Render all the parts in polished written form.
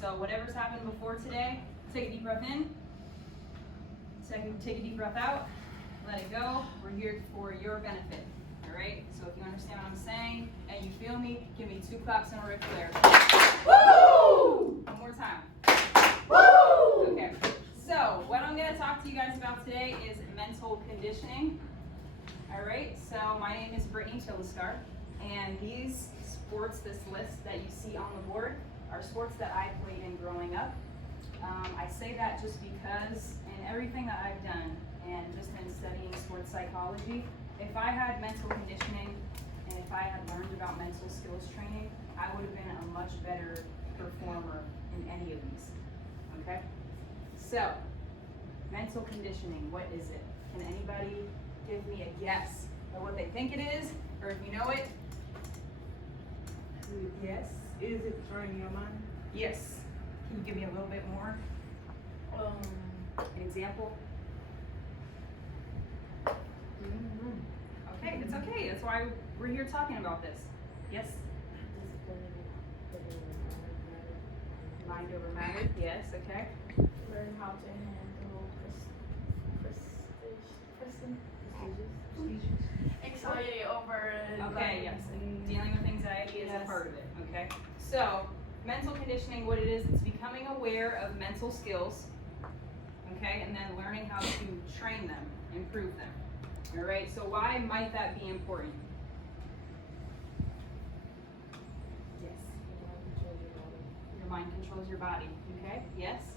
so whatever's happened before today, take a deep breath in, take a deep breath out, let it go. We're here for your benefit, all right? So if you understand what I'm saying and you feel me, give me 2 claps and a Ric Flair. Woo! One more time. Woo! Okay, so what I'm gonna talk to you guys about today is mental conditioning. All right, so my name is Brittany Tillistar, and these sports, this list that you see on the board, are sports that I played in growing up. I say that just because in everything that I've done, and just in studying sports psychology, if I had mental conditioning, and if I had learned about mental skills training, I would have been a much better performer in any of these, okay? So, mental conditioning, what is it? Can anybody give me a guess of what they think it is, or if you know it? Yes. Is it training your mind? Yes. Can you give me a little bit more? An example? Okay, it's okay. That's why we're here talking about this. Yes? Mind over matter? Yes, okay. Learn how to handle anxiety over. Okay, yes. Dealing with anxiety is a part of it, okay? So, mental conditioning, what it is, it's becoming aware of mental skills, okay, and then learning how to train them, improve them. All right, so why might that be important? Yes. Your mind controls your body, okay? Yes?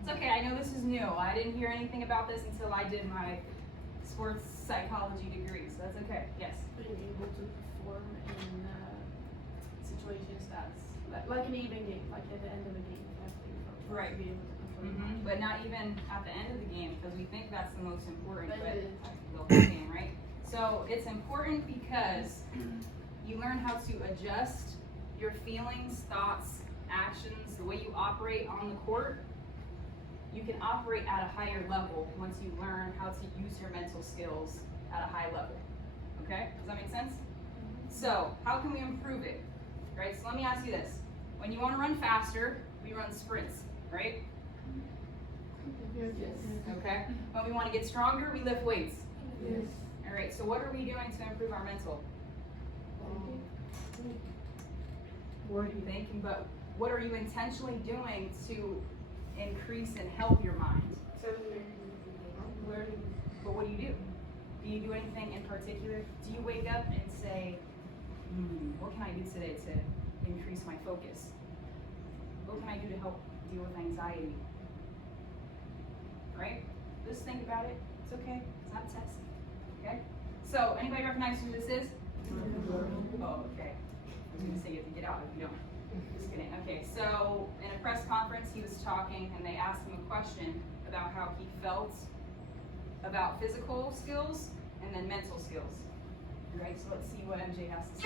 It's okay, I know this is new. I didn't hear anything about this until I did my sports psychology degree, so that's okay. Yes? Being able to perform in situations that's like an even game, like at the end of a game, you have to Right. be able to control your mind. But not even at the end of the game, because we think that's the most important, But but it is. the whole game, right? So it's important because you learn how to adjust your feelings, thoughts, actions, the way you operate on the court. You can operate at a higher level once you learn how to use your mental skills at a high level. Okay? Does that make sense? So, how can we improve it? Right? So let me ask you this. When you want to run faster, we run sprints, right? Yes. Okay? When we want to get stronger, we lift weights. Yes. All right, so what are we doing to improve our mental? Thinking, but what are you intentionally doing to increase and help your mind? But what do you do? Do you do anything in particular? Do you wake up and say, what can I do today to increase my focus? What can I do to help deal with anxiety? Right? Just think about it. It's okay. It's not a test. Okay? So, anybody recognize who this is? Oh, okay. I was going to say you have to get out if you don't. Just kidding. Okay, so in a press conference, he was talking and they asked him a question about how he felt about physical skills and then mental skills. Right, so let's see what MJ has to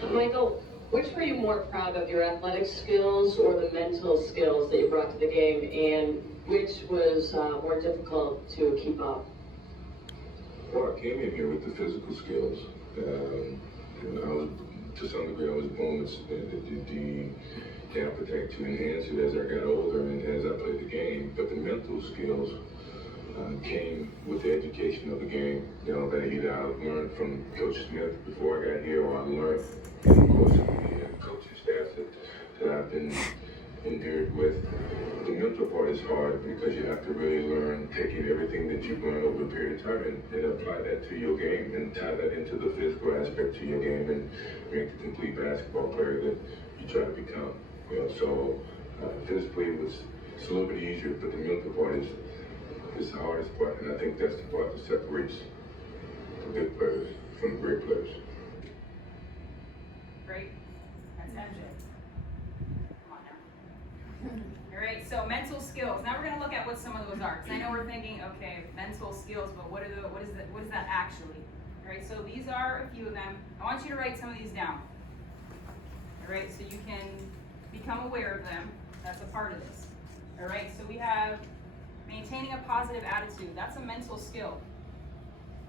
say. Michael, which were you more proud of, your athletic skills or the mental skills that you brought to the game, and which was more difficult to keep up? Well, I came in here with the physical skills. To some degree, I was born with the appetite to enhance it as I got older and as I played the game. But the mental skills came with the education of the game. That either I learned from Coach Smith before I got here, or I learned in the course of the coaching staff that I've been endured with. The mental part is hard because you have to really learn taking everything that you've learned over a period of time and apply that to your game and tie that into the physical aspect to your game and make the complete basketball player that you try to become. So physically it's a little bit easier, but the mental part is the hardest part, and I think that's the part that separates the good players from the great players. Great. That's MJ. Come on now. All right, so mental skills. Now we're going to look at what some of those are. Because I know we're thinking, okay, mental skills, but what is that actually? All right, so these are a few of them. I want you to write some of these down. All right, so you can become aware of them. That's a part of this. All right, so we have maintaining a positive attitude. That's a mental skill.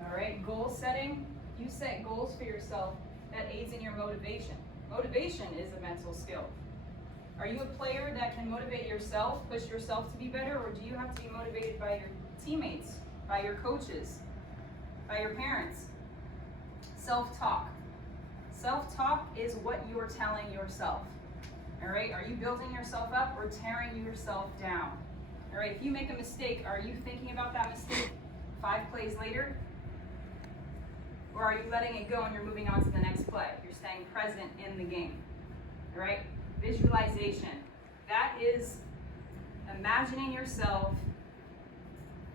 All right, goal setting. You set goals for yourself that aids in your motivation. Motivation is a mental skill. Are you a player that can motivate yourself, push yourself to be better, or do you have to be motivated by your teammates, by your coaches, by your parents? Self-talk. Self-talk is what you're telling yourself. All right, are you building yourself up or tearing yourself down? All right, if you make a mistake, are you thinking about that mistake 5 plays later? Or are you letting it go and you're moving on to the next play? You're staying present in the game. All right, visualization. That is imagining yourself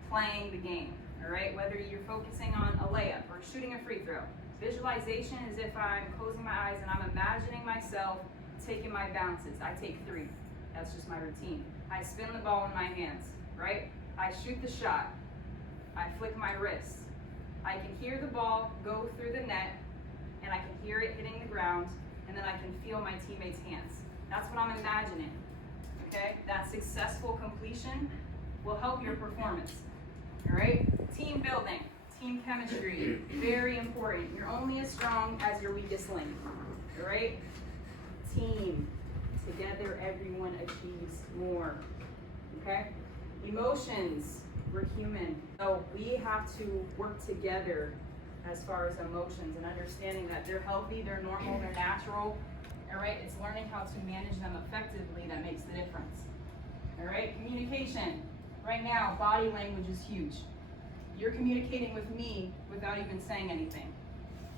playing the game. All right, whether you're focusing on a layup or shooting a free throw. Visualization is if I'm closing my eyes and I'm imagining myself taking my bounces. I take 3. That's just my routine. I spin the ball in my hands, right? I shoot the shot. I flick my wrists. I can hear the ball go through the net, and I can hear it hitting the ground, and then I can feel my teammates' hands. That's what I'm imagining, okay? That successful completion will help your performance, all right? Team building, team chemistry, very important. You're only as strong as your weakest link, all right? Team, together everyone achieves more, okay? Emotions, we're human, so we have to work together as far as emotions and understanding that they're healthy, they're normal, they're natural, all right? It's learning how to manage them effectively that makes the difference, all right? Communication, right now, body language is huge. You're communicating with me without even saying anything,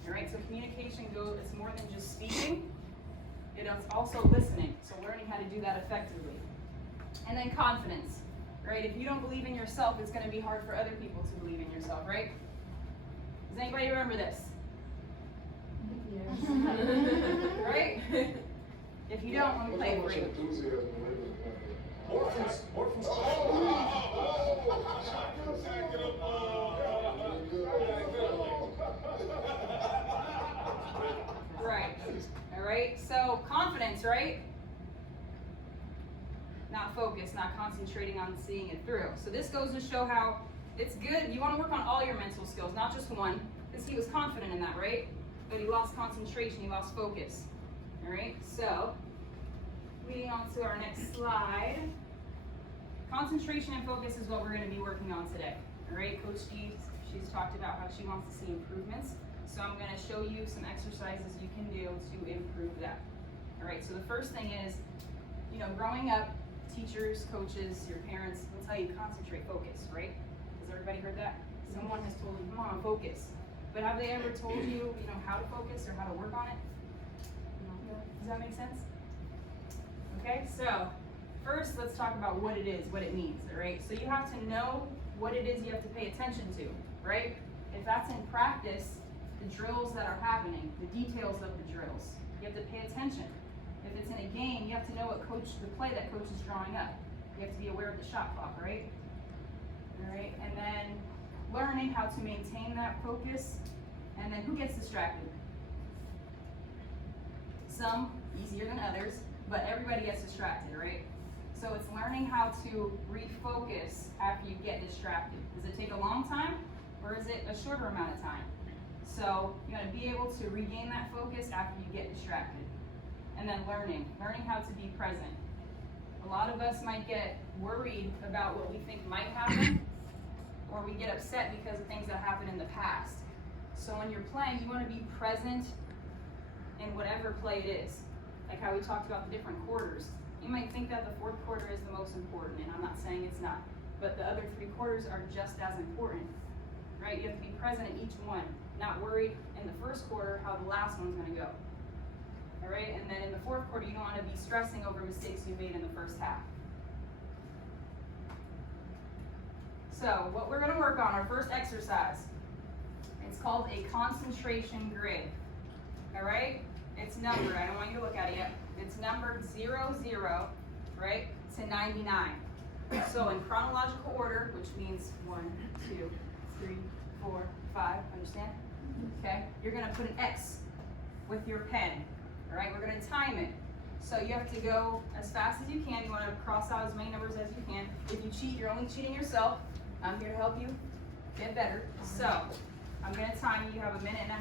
all right? So communication it's more than just speaking, it's also listening, so learning how to do that effectively. And then confidence, right? If you don't believe in yourself, it's gonna be hard for other people to believe in yourself, right? Does anybody remember this? Yes. Right? If you don't, let me play it for you. Right. All right. So confidence, right? Not focus, not concentrating on seeing it through. So this goes to show how it's good. You want to work on all your mental skills, not just one, because he was confident in that, right? But he lost concentration, he lost focus. All right. So leading on to our next slide. Concentration and focus is what we're going to be working on today. All right. Coach G, she's talked about how she wants to see improvements. So I'm going to show you some exercises you can do to improve that. All right, so the first thing is, growing up, teachers, coaches, your parents will tell you concentrate, focus, right? Has everybody heard that? Someone has told you, come on, focus. But have they ever told you, how to focus or how to work on it? No. Does that make sense? Okay, so first let's talk about what it is, what it means, all right? So you have to know what it is you have to pay attention to, right? If that's in practice, the drills that are happening, the details of the drills. You have to pay attention. If it's in a game, you have to know the play that coach is drawing up. You have to be aware of the shot clock, right? All right, and then learning how to maintain that focus, and then who gets distracted? Some easier than others, but everybody gets distracted, right? So it's learning how to refocus after you get distracted. Does it take a long time, or is it a shorter amount of time? So you gotta be able to regain that focus after you get distracted. And then learning how to be present. A lot of us might get worried about what we think might happen, or we get upset because of things that happened in the past. So when you're playing, you wanna be present in whatever play it is. Like how we talked about the different quarters. You might think that the 4th quarter is the most important, and I'm not saying it's not, but the other 3 quarters are just as important, right? You have to be present in each one. Not worried in the 1st quarter how the last one's gonna go. All right, and then in the 4th quarter, you don't wanna be stressing over mistakes you made in the 1st half. So what we're gonna work on, our first exercise, it's called a concentration grid. All right, it's numbered, I don't want you to look at it yet. It's numbered 00, right, to 99. So in chronological order, which means 1, 2, 3, 4, 5, understand? Okay, you're gonna put an X with your pen, all right? We're gonna time it. So you have to go as fast as you can. You wanna cross out as many numbers as you can. If you cheat, you're only cheating yourself. I'm here to help you get better. So I'm gonna time you. You have 1.5 minutes.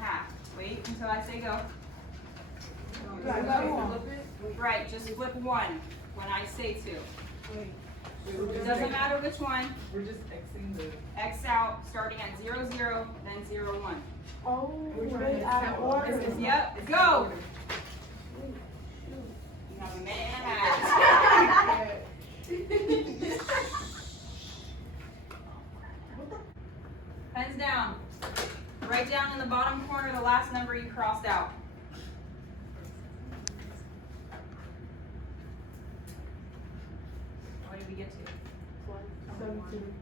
Wait until I say go. Right, just flip one when I say to. Wait, It doesn't matter which one. we're just Xing the. X out, starting at 0, 0, then 0, 1. Oh, We're trying right to out of count. order. Yep, go! You have a minute and a half. Pens down. Write down in the bottom corner the last number you crossed out. What did we get to? 17.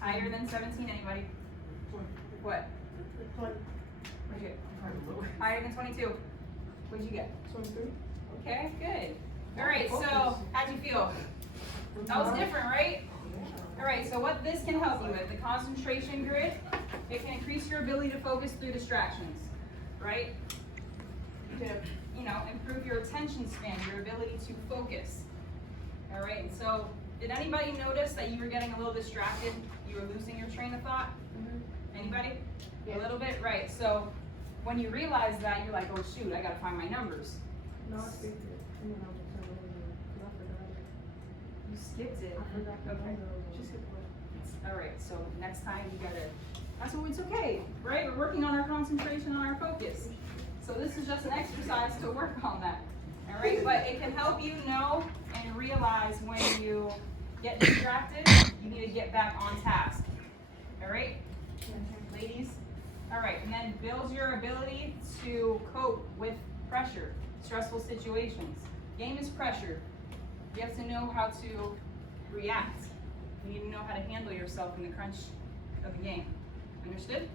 Higher than 17, anybody? What? What'd you get? Higher than 22. What'd you get? 23. Okay, good. All right, so how'd you feel? That was different, right? All right, so what this can help you with, the concentration grid, it can increase your ability to focus through distractions, right? To, you know, improve your attention span, your ability to focus. All right, and so did anybody notice that you were getting a little distracted? You were losing your train of thought? Anybody? A little bit, right? So when you realize that, you're like, oh shoot, I gotta find my numbers. No, I skipped it. And then I was trying to remember, 'cause I forgot it. You skipped it. I forgot the Okay. number. Just skip one. All right, so next time you gotta, that's what it's okay, right? We're working on our concentration, on our focus. So this is just an exercise to work on that, all right? But it can help you know and realize when you get distracted, you need to get back on task, all right? Ladies? All right, and then builds your ability to cope with pressure, stressful situations. Game is pressure. You have to know how to react. You need to know how to handle yourself in the crunch of the game. Understood?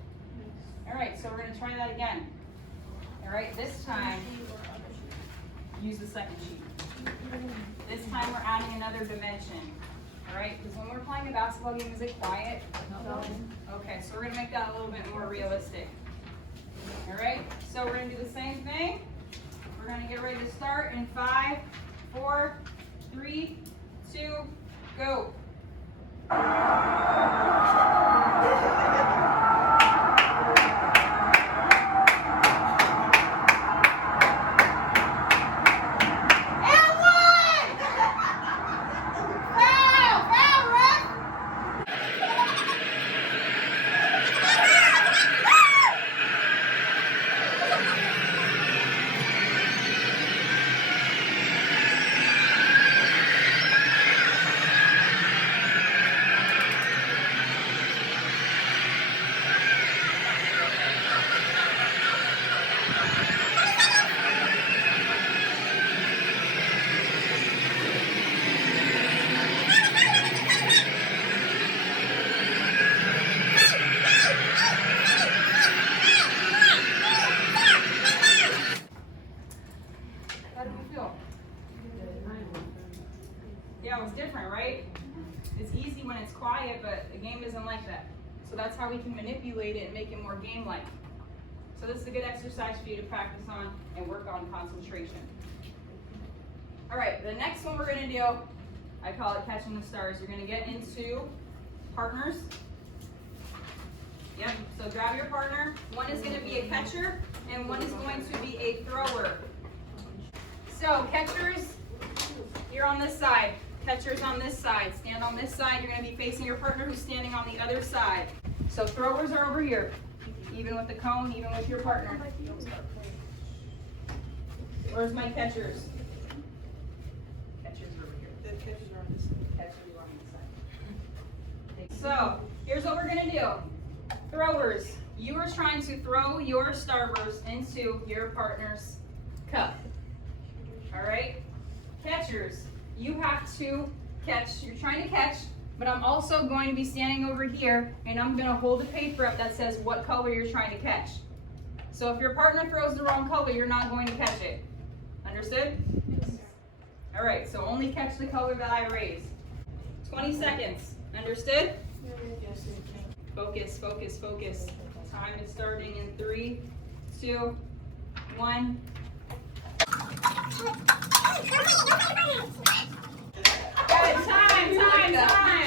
All right, so we're gonna try that again. All right, this time, use the second sheet. This time we're adding another dimension. All right, because when we're playing a basketball game, is it quiet? No. Okay, so we're gonna make that a little bit more realistic. All right, so we're gonna do the same thing. We're gonna get ready to start in 5, 4, 3, 2, go. And one! Foul! Foul, ref! How do we feel? Yeah, it was different, right? It's easy when it's quiet, but the game isn't like that. So that's how we can manipulate it and make it more game-like. So this is a good exercise for you to practice on and work on concentration. All right, the next one we're gonna do, I call it catching the stars. You're gonna get into partners. Yep, so grab your partner. One is gonna be a catcher and one is going to be a thrower. So catchers, you're on this side. Catchers on this side. Stand on this side. You're going to be facing your partner who's standing on the other side. So throwers are over here. Even with the cone, even with your partner. Where's my catchers? Catchers are over here. The catches are on this side. Catchers are on this side. So here's what we're going to do. Throwers, you are trying to throw your starburst into your partner's cup. All right? Catchers, you have to catch. You're trying to catch, but I'm also going to be standing over here and I'm going to hold a paper up that says what color you're trying to catch. So if your partner throws the wrong color, you're not going to catch it. Understood? All right, so only catch the color that I raise. 20 seconds. Understood? Focus, focus, focus. Time is starting in 3, 2, 1. Good, time.